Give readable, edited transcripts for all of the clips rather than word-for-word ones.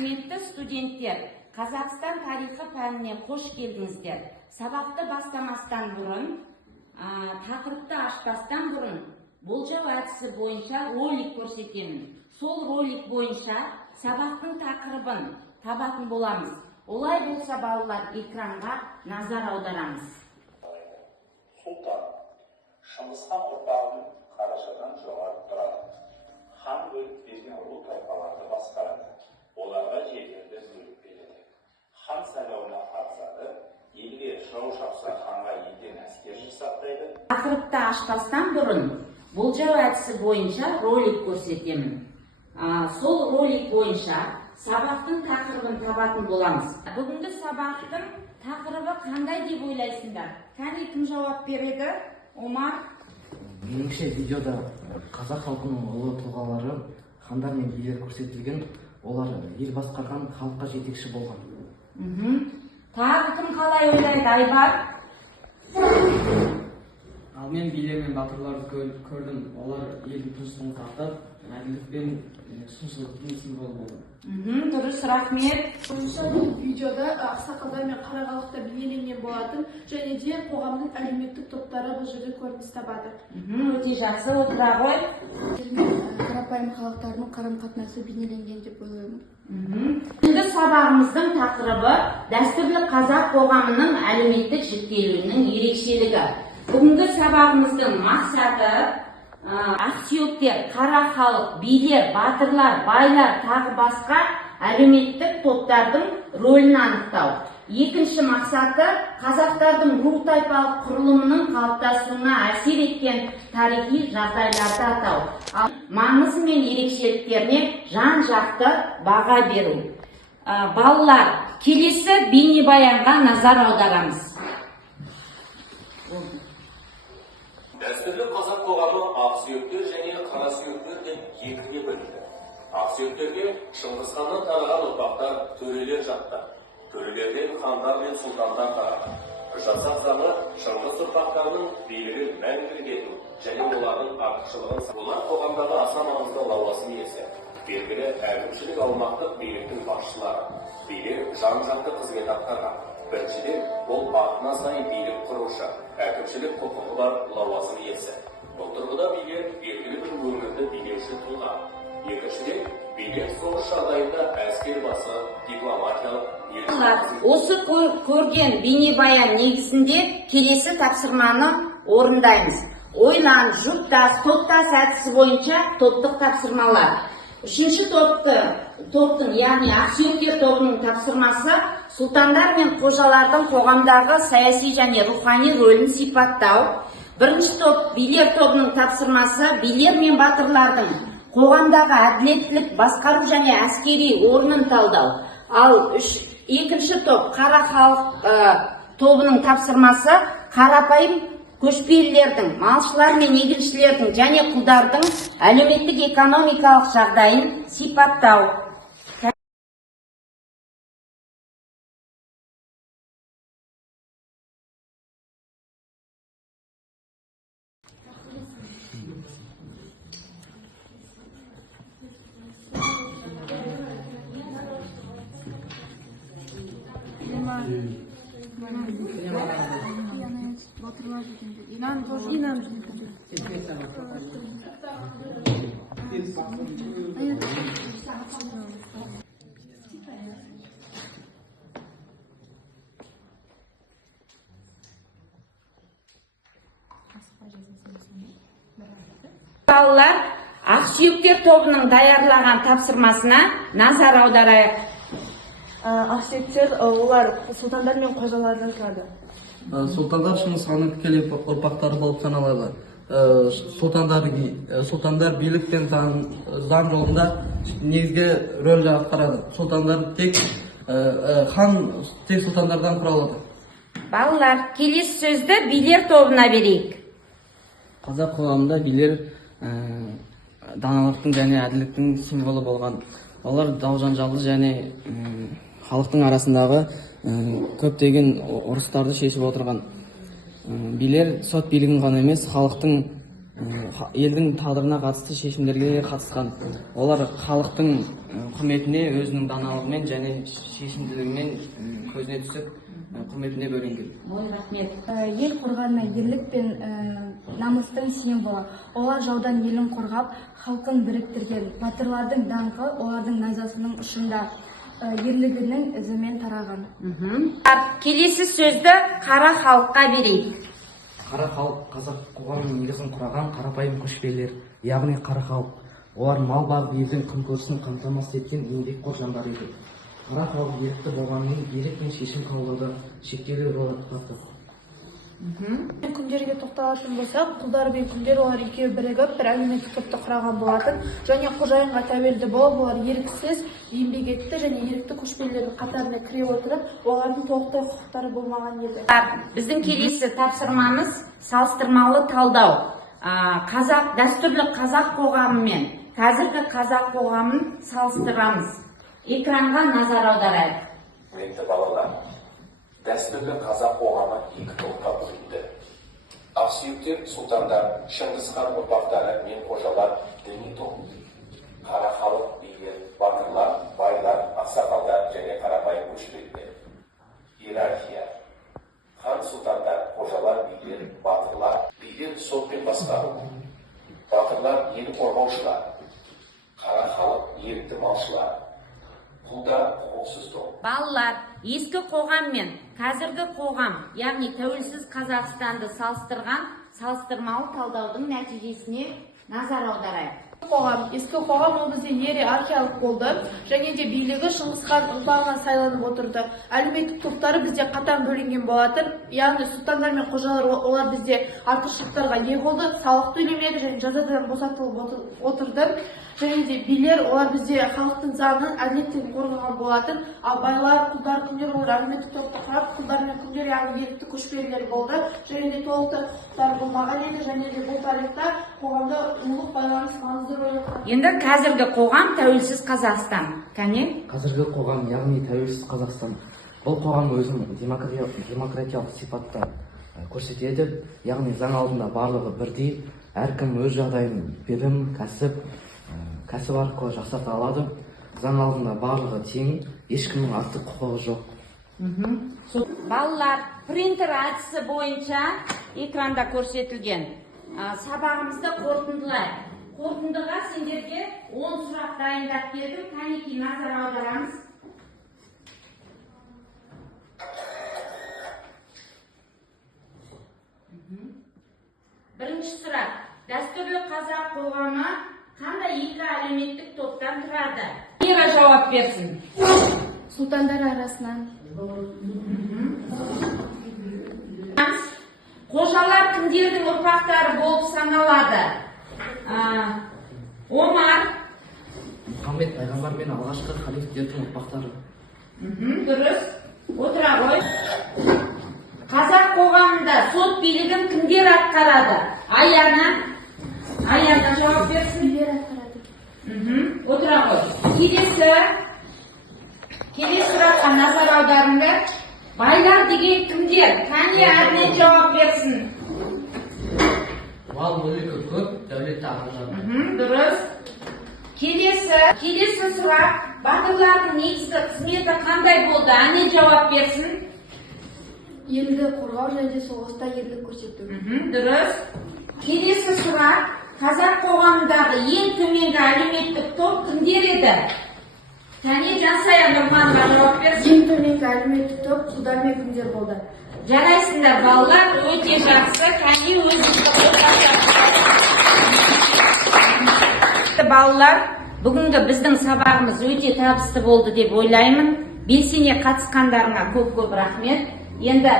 Құрметті студенттер, Қазақстан тарихы пәніне қош келдіңіздер. Сабақты бастамастан бұрын, тақырыпты ашпастан бұрын, болжау әдісі бойынша ролик көрсетемін. Сол ролик бойынша сабақтың тақырыбын табатын боламыз. Олай болса, балалар, экранға назар аударамыз. Сұлтан, Шыңғысхан ұрпағының Қарашадан жоғары тұрады. Хан бөліп берген ру тайпаларды басқарады. Оларға жерлерді бөліп береді. Хан сайлауына қатысады. Елге жау шапса, ханға елден әскер жасақтайды. Тақырыпты ашпастан бұрын болжау әдісі бойынша ролик көрсетемін. Сол ролик бойынша сабақтың тақырыбын табатын боламыз. Бүгінгі сабақтың тақырыбы қандай деп ойлайсыңдар? Кәне, кім жауап береді? Омар? Меніңше видеода қазақ халқының ұлы тұлғалары, хандар мен билер көрсетілген, олар ел басқарған, халыққа жетекші болған. Тағы кім қалай ойлайды? Айбар? Ал мен билер мен батырларды көрдім. Олар елдің тыныштығын сақтап, әділдік пен шыншылдықтың символы болды. Дұрыс, рахмет. Бұл видеода ақсақалдар мен қарағалықта бейнеленген болатын, және де қоғамның әлеуметтік топтары бұл жерде көрініс табады. Өте жақсы, отыра ғой. Қарапайым халықтардың қарым-қатынасы бейнеленген деп ойлаймын. Бүгінгі сабағымыздың тақырыбы дәстүрлі қазақ қоғамының әлеуметтік жіктелуінің ерекшелігі. Бүгінгі сабағымыздың мақсаты ақсүйектер, қара халық, билер, батырлар, байлар, тағы басқа әлеуметтік топтардың рөлін анықтау. Екінші мақсаты қазақтардың ру тайпалық құрылымының қалыптасуына әсер еткен тарихи жағдайларды атау. Маңызы мен ерекшеліктеріне жан-жақты баға беру. Балалар, келесі бейнебаянға назар аударамыз. Дәстүрлі қазақ қоғамы ақсүйектер және қарасүйектер деп екіге бөлінді. Ақсүйектерге Шыңғысханнан тараған ұрпақтар төрелер жатты. Төрелерден хандар мен сұлтандар тараған. Жасақ заңы Шыңғыс ұрпақтарының билігін мәңгілік ету және олардың артықшылығын олар қоғамдағы аса маңызды лауазым иесі. Белгілі әкімшілік аумақтық биліктің басшылары. Билер жан-жақты қызмет атқарған. Біріншіден, ол артына сай билік құрушы, әкімшілік құқығы бар лауазым иесі. Бұл тұрғыда билер белгілі бір өңірді билеуші тұлға. Екіншіден, билер соғыс жағдайында әскер басы, дипломатиялық Осы көрген бейнебаян негізінде келесі тапсырманы орындаймыз. Ойлан, жұптас, топтас әдісі бойынша топтық тапсырмалар. Үшінші топтың, яғни ақсүйектер тобының тапсырмасы сұлтандар мен қожалардың қоғамдағы саяси және рухани рөлін сипаттау. Бірінші топ, билер тобының тапсырмасы билер мен батырлардың қоғамдағы әділеттілік, басқару және әскери орнын талдау. Ал екінші топ, қара халық тобының тапсырмасы қарапайым көшпелілердің, малшылар мен егіншілердің және құлдардың әлеуметтік экономикалық жағдайын сипаттау. Балалар, ақсүйектер тобының даярлаған тапсырмасына назар аударайық. Ақсүйектер олар сұлтандар мен қожалардан тұрады. Сұлтандар Шыңғысханның тікелей ұрпақтары болып саналады. Сұлтандар билік пен заң жолында негізгі рөл атқарады. Сұлтандар хан тек сұлтандардан құралады. Балалар, келесі сөзді билер тобына берейік. Қазақ қоғамында билер даналықтың және әділдіктің символы болған. Олар дау-жанжалды және халықтың арасындағы көптеген ұрыстарды шешіп отырған. Билер сот билігін ғана емес, халықтың елдің тағдырына қатысты шешімдерге қатысқан. Олар халықтың құрметіне өзінің даналығымен және шешімділігімен көзіне түсіп құрметіне бөленген. Ой, рахмет. Ел қорғаны ерлік пен намыстың символы. Олар жаудан елін қорғап, халқын біріктірген. Батырлардың даңқы олардың найзасының ұшында, ерлігінің ізімен тараған. Келесі сөзді қара халыққа берейік. Қара халық қазақ қоғамының негізін құраған қарапайым көшпелілер, яғни қара халық. Олар мал бағып елдің күнкөрісін қамтамасыз еткен еңбекқор жандар еді. Қара халық ерікті болғанымен билік пен шешім қабылдауда шектеулі рөл атқарды. Күндерге тоқталатын болсақ, құлдар мен күндер олар екеуі бірігіп бір әлеуметтік топты құраған болатын, және қожайынға тәуелді болып, олар еріксіз, еңбек етті және ерікті көшпелілердің қатарына кіре отырып, олардың толықтай құқықтары болмаған еді. Біздің келесі тапсырмамыз салыстырмалы талдау. Дәстүрлі қазақ қоғамы мен қазіргі қазақ қоғамын салыстырамыз. Экранға назар аударайық. Құрметті балалар, дәстүрлі қазақ қоғамы екі топқа бөлінді. Ақсүйектер сұлтандар, Шыңғысхан ұрпақтары мен қожалар діни топ. Қара халық билер, батырлар, байлар, ақсақалдар және қарапайым көшпелілер. Иерархия. Хан сұлтандар, қожалар билер, батырлар, билер сотпен басқару. Батырлар ел қорғаушылар. Қара халық ерікті малшылар. Құлдар құқықсыз топ. Балалар, ескі қоғам мен қазіргі қоғам, яғни тәуелсіз Қазақстанды салыстырған салыстырмалы талдаудың нәтижесіне назар аударайық. Ескі қоғам ол бізде иерархиялық болды, және де билігі Шыңғысхан ұрпағына сайланып отырды. Әлеуметтік топтары бізде қатаң бөлінген болатын, яғни сұлтандар мен қожалар олар бізде артықшылықтарға ие болды, салық төлемеді және жазадан босатылып отырды. Және де билер олар бізде халықтың заңын әділеттігін қорғаған болатын, ал байлар, құлдар, күндер олар әлеуметтік топты құрап, құлдар мен күндер яғни ерікті көшпелілер болды, және де толықтай құқықтары болмаған еді, және де бұл тарихта қоғамда ұлық байланыс маңызды рөл атқарды. Енді қазіргі қоғам тәуелсіз Қазақстан. Кәне? Қазіргі қоғам, яғни тәуелсіз Қазақстан. Бұл қоғам өзін демократиялық сипатта көрсетеді, яғни заң алдында барлығы бірдей, әркім өз жағдайын білім, кәсіп арқылы жақсарта алады. Заң алдында барлығы тең, ешкімнің артық құқығы жоқ. Балалар, принтер әдісі бойынша экранда көрсетілген сабағымызды қорытындылайық. Қорытындыға сендерге 10 сұрақ дайындап бердім. Кәнекей назар аударамыз. Бірінші сұрақ. Дәстүрлі қазақ қоғамы қандай екі әлеуметтік топтан тұрады? Кімге жауап берсін? Сұлтандар арасынан. Қожалар кімдердің ұрпақтары болып саналады? Омар. Мұхаммед пайғамбар мен алғашқы халифтердің ұрпақтары. Дұрыс. Отыра ғой. Қазақ қоғамында сот билігін кімдер атқарады? Аяна жауап берсін. Билер атқарады. Отыра ғой. Келесі сұраққа назар аударыңдар. Байлар деген кімдер? Кәне әрінен жауап берсін. Мал мүлкі көп, дәулетті адамдар. Дұрыс. Келесі сұрақ. Батырлардың негізгі қызметі қандай болды? Әне жауап берсін. Елді қорғау және соғыста ерлік көрсету. Дұрыс. Келесі сұрақ. Қазақ қоғамындағы ең төменгі әлеуметтік топ кімдер еді? Және Жансая Нұрманға жауап берсін. Ең төменгі әлеуметтік топ құлдар мен күндер болды. Жарайсыңдар балалар, өте жақсы. Кәне өзіңізді қорғап. Балалар, бүгінгі біздің сабағымыз өте табысты болды деп ойлаймын. Белсене қатысқандарыңа көп рахмет. Енді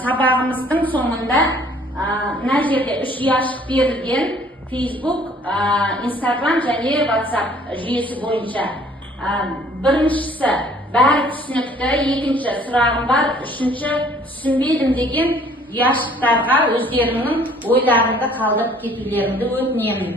сабағымыздың соңында мына жерде 3 ұяшық берілген Facebook, Instagram және WhatsApp жүйесі бойынша. Біріншісі бәрі түсінікті, екінші сұрағым бар, үшінші түсінбедім деген ұяшықтарға өздеріңнің ойларыңды қалдырып кетулеріңді өтінемін.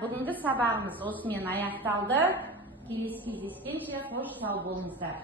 бүгінгі сабағымыз осымен аяқталды. Келесі кездескенше қош сау болыңыздар.